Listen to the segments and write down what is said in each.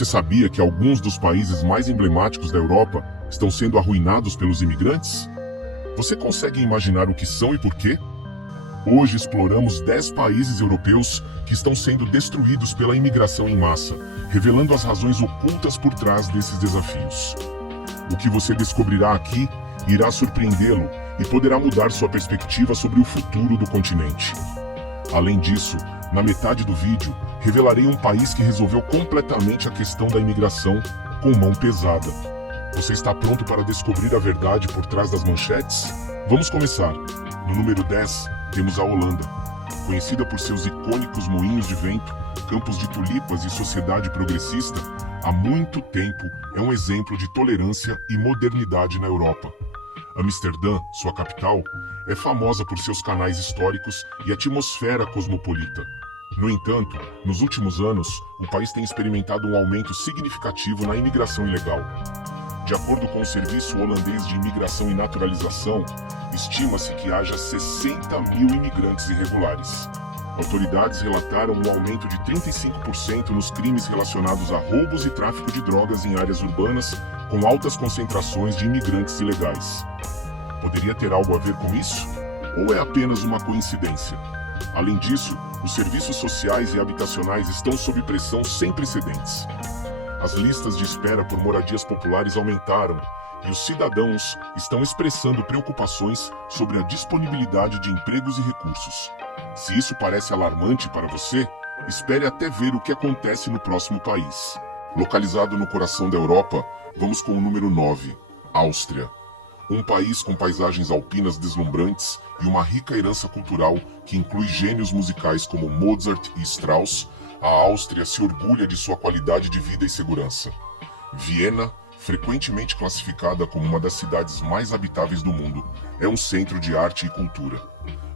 Você sabia que alguns dos países mais emblemáticos da Europa estão sendo arruinados pelos imigrantes? Você consegue imaginar o que são e por quê? Hoje exploramos 10 países europeus que estão sendo destruídos pela imigração em massa, revelando as razões ocultas por trás desses desafios. O que você descobrirá aqui irá surpreendê-lo e poderá mudar sua perspectiva sobre o futuro do continente. Além disso, na metade do vídeo, revelarei um país que resolveu completamente a questão da imigração com mão pesada. Você está pronto para descobrir a verdade por trás das manchetes? Vamos começar. No número 10, temos a Holanda. Conhecida por seus icônicos moinhos de vento, campos de tulipas e sociedade progressista, há muito tempo é um exemplo de tolerância e modernidade na Europa. Amsterdã, sua capital, é famosa por seus canais históricos e atmosfera cosmopolita. No entanto, nos últimos anos, o país tem experimentado um aumento significativo na imigração ilegal. De acordo com o Serviço Holandês de Imigração e Naturalização, estima-se que haja 60 mil imigrantes irregulares. Autoridades relataram um aumento de 35% nos crimes relacionados a roubos e tráfico de drogas em áreas urbanas, com altas concentrações de imigrantes ilegais. Poderia ter algo a ver com isso? Ou é apenas uma coincidência? Além disso, os serviços sociais e habitacionais estão sob pressão sem precedentes. As listas de espera por moradias populares aumentaram e os cidadãos estão expressando preocupações sobre a disponibilidade de empregos e recursos. Se isso parece alarmante para você, espere até ver o que acontece no próximo país. Localizado no coração da Europa, vamos com o número 9, Áustria. Um país com paisagens alpinas deslumbrantes e uma rica herança cultural que inclui gênios musicais como Mozart e Strauss, a Áustria se orgulha de sua qualidade de vida e segurança. Viena, frequentemente classificada como uma das cidades mais habitáveis do mundo, é um centro de arte e cultura.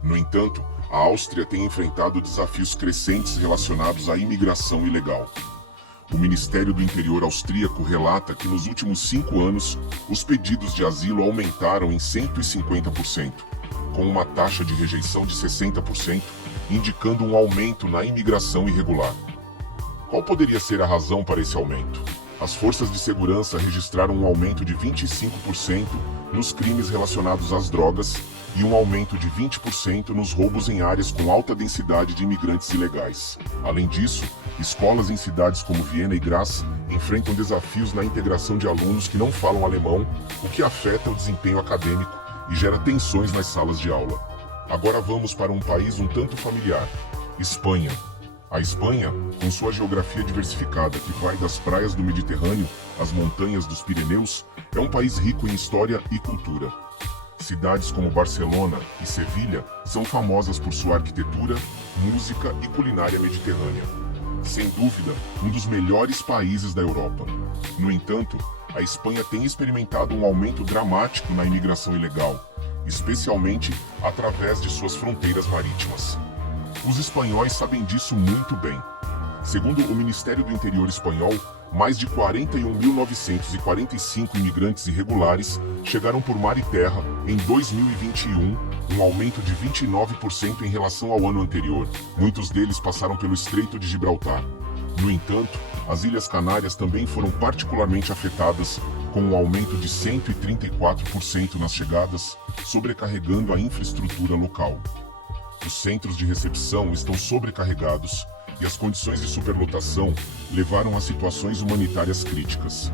No entanto, a Áustria tem enfrentado desafios crescentes relacionados à imigração ilegal. O Ministério do Interior austríaco relata que nos últimos 5 anos, os pedidos de asilo aumentaram em 150%, com uma taxa de rejeição de 60%, indicando um aumento na imigração irregular. Qual poderia ser a razão para esse aumento? As forças de segurança registraram um aumento de 25% nos crimes relacionados às drogas e um aumento de 20% nos roubos em áreas com alta densidade de imigrantes ilegais. Além disso, escolas em cidades como Viena e Graz enfrentam desafios na integração de alunos que não falam alemão, o que afeta o desempenho acadêmico e gera tensões nas salas de aula. Agora vamos para um país um tanto familiar, Espanha. A Espanha, com sua geografia diversificada que vai das praias do Mediterrâneo às montanhas dos Pirineus, é um país rico em história e cultura. Cidades como Barcelona e Sevilha são famosas por sua arquitetura, música e culinária mediterrânea. Sem dúvida, um dos melhores países da Europa. No entanto, a Espanha tem experimentado um aumento dramático na imigração ilegal, especialmente através de suas fronteiras marítimas. Os espanhóis sabem disso muito bem. Segundo o Ministério do Interior espanhol, mais de 41.945 imigrantes irregulares chegaram por mar e terra em 2021, um aumento de 29% em relação ao ano anterior. Muitos deles passaram pelo Estreito de Gibraltar. No entanto, as Ilhas Canárias também foram particularmente afetadas, com um aumento de 134% nas chegadas, sobrecarregando a infraestrutura local. Os centros de recepção estão sobrecarregados e as condições de superlotação levaram a situações humanitárias críticas.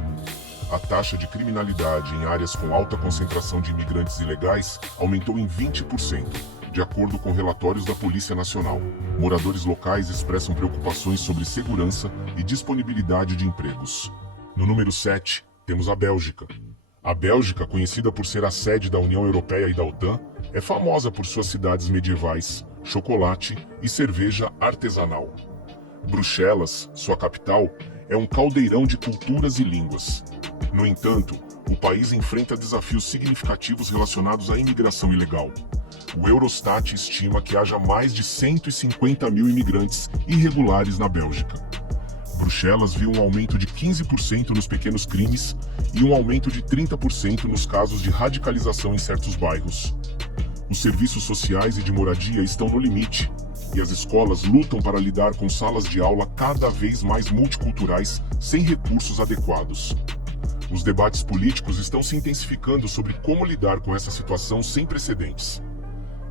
A taxa de criminalidade em áreas com alta concentração de imigrantes ilegais aumentou em 20%, de acordo com relatórios da Polícia Nacional. Moradores locais expressam preocupações sobre segurança e disponibilidade de empregos. No número 7, temos a Bélgica. A Bélgica, conhecida por ser a sede da União Europeia e da OTAN, é famosa por suas cidades medievais, chocolate e cerveja artesanal. Bruxelas, sua capital, é um caldeirão de culturas e línguas. No entanto, o país enfrenta desafios significativos relacionados à imigração ilegal. O Eurostat estima que haja mais de 150 mil imigrantes irregulares na Bélgica. Bruxelas viu um aumento de 15% nos pequenos crimes e um aumento de 30% nos casos de radicalização em certos bairros. Os serviços sociais e de moradia estão no limite, e as escolas lutam para lidar com salas de aula cada vez mais multiculturais sem recursos adequados. Os debates políticos estão se intensificando sobre como lidar com essa situação sem precedentes.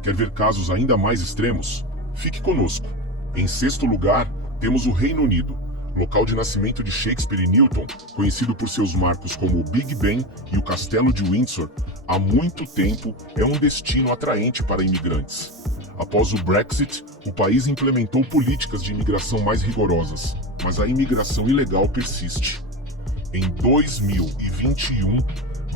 Quer ver casos ainda mais extremos? Fique conosco. Em sexto lugar, temos o Reino Unido, local de nascimento de Shakespeare e Newton, conhecido por seus marcos como o Big Ben e o Castelo de Windsor. Há muito tempo é um destino atraente para imigrantes. Após o Brexit, o país implementou políticas de imigração mais rigorosas, mas a imigração ilegal persiste. Em 2021,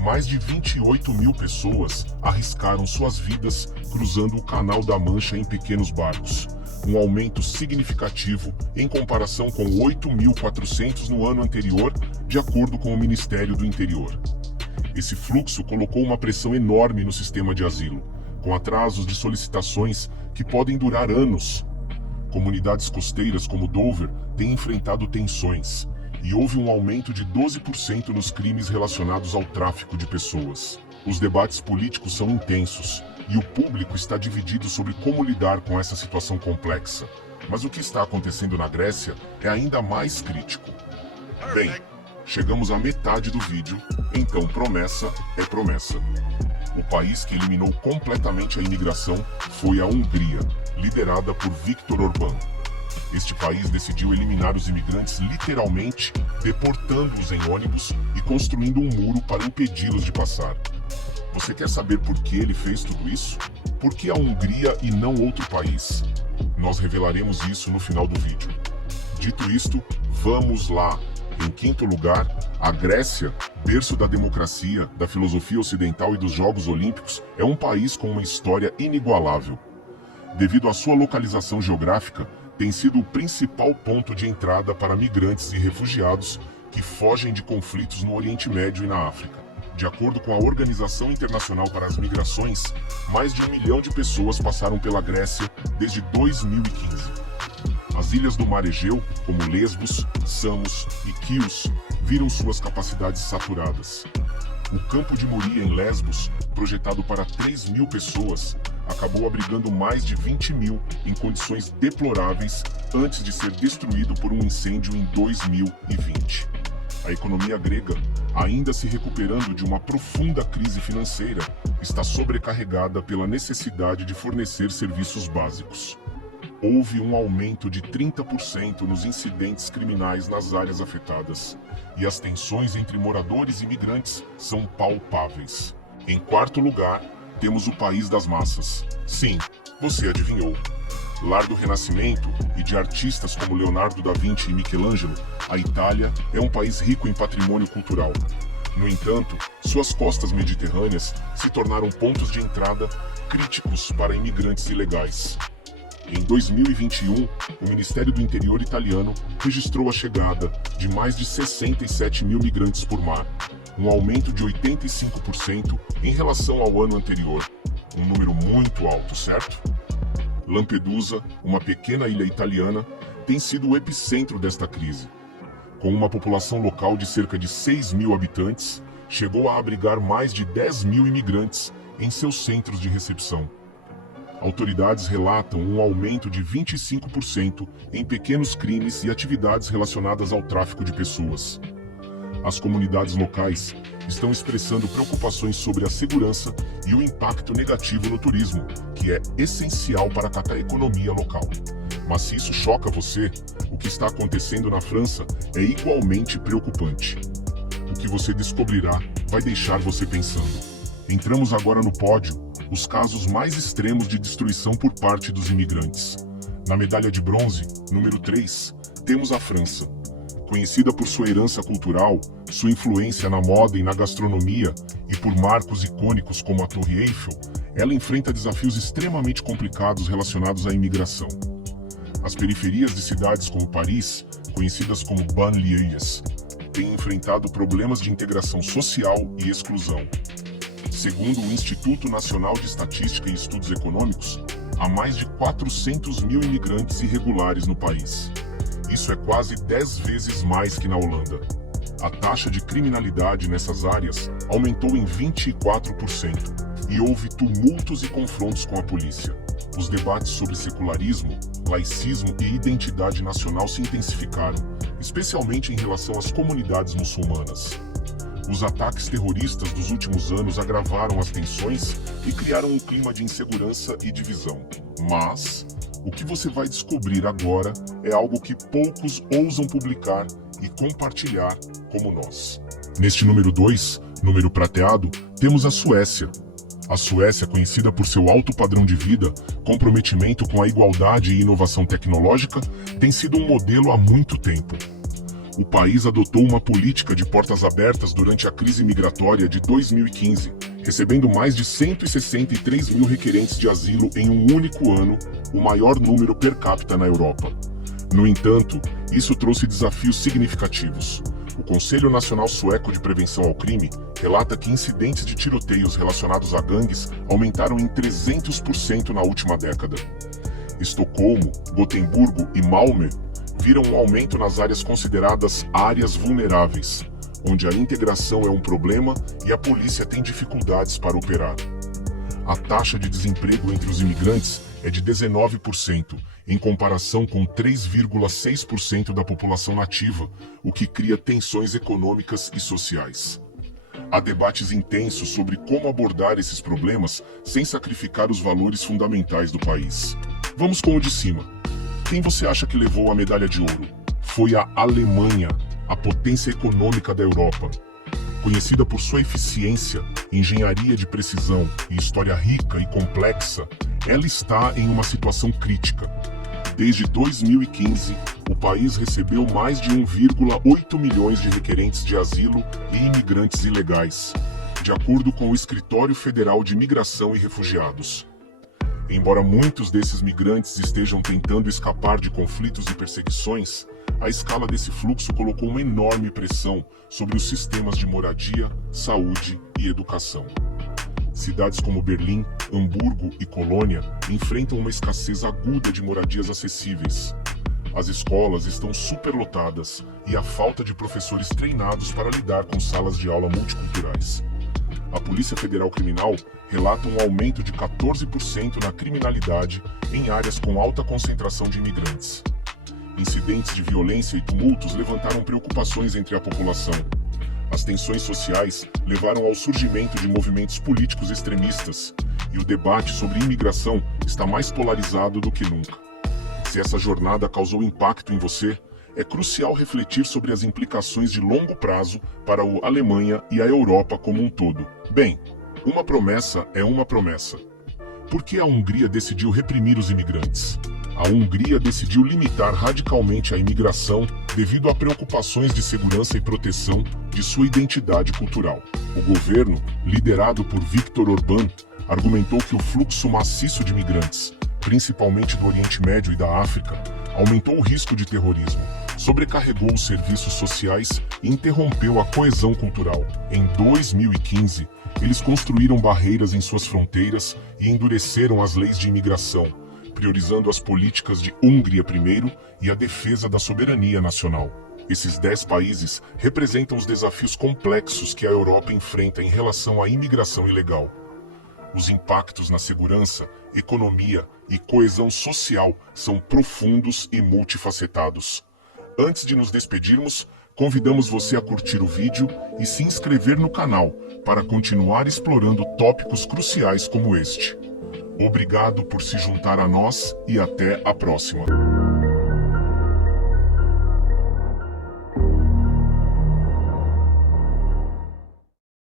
mais de 28 mil pessoas arriscaram suas vidas cruzando o Canal da Mancha em pequenos barcos, um aumento significativo em comparação com 8.400 no ano anterior, de acordo com o Ministério do Interior. Esse fluxo colocou uma pressão enorme no sistema de asilo, com atrasos de solicitações que podem durar anos. Comunidades costeiras como Dover têm enfrentado tensões, e houve um aumento de 12% nos crimes relacionados ao tráfico de pessoas. Os debates políticos são intensos, e o público está dividido sobre como lidar com essa situação complexa. Mas o que está acontecendo na Grécia é ainda mais crítico. Bem, chegamos à metade do vídeo, então promessa é promessa. O país que eliminou completamente a imigração foi a Hungria, liderada por Viktor Orbán. Este país decidiu eliminar os imigrantes literalmente, deportando-os em ônibus e construindo um muro para impedi-los de passar. Você quer saber por que ele fez tudo isso? Por que a Hungria e não outro país? Nós revelaremos isso no final do vídeo. Dito isto, vamos lá! Em quinto lugar, a Grécia, berço da democracia, da filosofia ocidental e dos Jogos Olímpicos, é um país com uma história inigualável. Devido à sua localização geográfica, tem sido o principal ponto de entrada para migrantes e refugiados que fogem de conflitos no Oriente Médio e na África. De acordo com a Organização Internacional para as Migrações, mais de 1 milhão de pessoas passaram pela Grécia desde 2015. As ilhas do Mar Egeu, como Lesbos, Samos e Chios, viram suas capacidades saturadas. O campo de Moria em Lesbos, projetado para 3.000 pessoas, acabou abrigando mais de 20 mil em condições deploráveis antes de ser destruído por um incêndio em 2020. A economia grega, ainda se recuperando de uma profunda crise financeira, está sobrecarregada pela necessidade de fornecer serviços básicos. Houve um aumento de 30% nos incidentes criminais nas áreas afetadas, e as tensões entre moradores e imigrantes são palpáveis. Em quarto lugar, temos o país das massas. Sim, você adivinhou. Lar do Renascimento e de artistas como Leonardo da Vinci e Michelangelo, a Itália é um país rico em patrimônio cultural. No entanto, suas costas mediterrâneas se tornaram pontos de entrada críticos para imigrantes ilegais. Em 2021, o Ministério do Interior italiano registrou a chegada de mais de 67 mil migrantes por mar, um aumento de 85% em relação ao ano anterior, um número muito alto, certo? Lampedusa, uma pequena ilha italiana, tem sido o epicentro desta crise. Com uma população local de cerca de 6 mil habitantes, chegou a abrigar mais de 10 mil imigrantes em seus centros de recepção. Autoridades relatam um aumento de 25% em pequenos crimes e atividades relacionadas ao tráfico de pessoas. As comunidades locais estão expressando preocupações sobre a segurança e o impacto negativo no turismo, que é essencial para a economia local. Mas se isso choca você, o que está acontecendo na França é igualmente preocupante. O que você descobrirá vai deixar você pensando. Entramos agora no pódio, os casos mais extremos de destruição por parte dos imigrantes. Na medalha de bronze, número 3, temos a França. Conhecida por sua herança cultural, sua influência na moda e na gastronomia e por marcos icônicos como a Torre Eiffel, ela enfrenta desafios extremamente complicados relacionados à imigração. As periferias de cidades como Paris, conhecidas como banlieues, têm enfrentado problemas de integração social e exclusão. Segundo o Instituto Nacional de Estatística e Estudos Econômicos, há mais de 400 mil imigrantes irregulares no país. Isso é quase 10 vezes mais que na Holanda. A taxa de criminalidade nessas áreas aumentou em 24% e houve tumultos e confrontos com a polícia. os debates sobre secularismo, laicismo e identidade nacional se intensificaram, especialmente em relação às comunidades muçulmanas. Os ataques terroristas dos últimos anos agravaram as tensões e criaram um clima de insegurança e divisão. Mas o que você vai descobrir agora é algo que poucos ousam publicar e compartilhar como nós. Neste número 2, número prateado, temos a Suécia. A Suécia, conhecida por seu alto padrão de vida, comprometimento com a igualdade e inovação tecnológica, tem sido um modelo há muito tempo. O país adotou uma política de portas abertas durante a crise migratória de 2015, recebendo mais de 163 mil requerentes de asilo em um único ano, o maior número per capita na Europa. No entanto, isso trouxe desafios significativos. O Conselho Nacional Sueco de Prevenção ao Crime relata que incidentes de tiroteios relacionados a gangues aumentaram em 300% na última década. Estocolmo, Gotemburgo e Malmö viram um aumento nas áreas consideradas áreas vulneráveis, onde a integração é um problema e a polícia tem dificuldades para operar. A taxa de desemprego entre os imigrantes é de 19%, em comparação com 3,6% da população nativa, o que cria tensões econômicas e sociais. Há debates intensos sobre como abordar esses problemas sem sacrificar os valores fundamentais do país. Vamos com o de cima. Quem você acha que levou a medalha de ouro? Foi a Alemanha, a potência econômica da Europa. Conhecida por sua eficiência, engenharia de precisão e história rica e complexa, ela está em uma situação crítica. Desde 2015, o país recebeu mais de 1,8 milhões de requerentes de asilo e imigrantes ilegais, de acordo com o Escritório Federal de Migração e Refugiados. Embora muitos desses migrantes estejam tentando escapar de conflitos e perseguições, a escala desse fluxo colocou uma enorme pressão sobre os sistemas de moradia, saúde e educação. Cidades como Berlim, Hamburgo e Colônia enfrentam uma escassez aguda de moradias acessíveis. As escolas estão superlotadas e há falta de professores treinados para lidar com salas de aula multiculturais. A Polícia Federal Criminal relata um aumento de 14% na criminalidade em áreas com alta concentração de imigrantes. Incidentes de violência e tumultos levantaram preocupações entre a população. As tensões sociais levaram ao surgimento de movimentos políticos extremistas, e o debate sobre imigração está mais polarizado do que nunca. Se essa jornada causou impacto em você, é crucial refletir sobre as implicações de longo prazo para a Alemanha e a Europa como um todo. Bem, uma promessa é uma promessa. Por que a Hungria decidiu reprimir os imigrantes? A Hungria decidiu limitar radicalmente a imigração devido a preocupações de segurança e proteção de sua identidade cultural. O governo, liderado por Viktor Orbán, argumentou que o fluxo maciço de imigrantes, principalmente do Oriente Médio e da África, aumentou o risco de terrorismo, sobrecarregou os serviços sociais e interrompeu a coesão cultural. Em 2015, eles construíram barreiras em suas fronteiras e endureceram as leis de imigração, priorizando as políticas de Hungria primeiro e a defesa da soberania nacional. Esses 10 países representam os desafios complexos que a Europa enfrenta em relação à imigração ilegal. Os impactos na segurança, economia e coesão social são profundos e multifacetados. Antes de nos despedirmos, convidamos você a curtir o vídeo e se inscrever no canal para continuar explorando tópicos cruciais como este. Obrigado por se juntar a nós e até a próxima.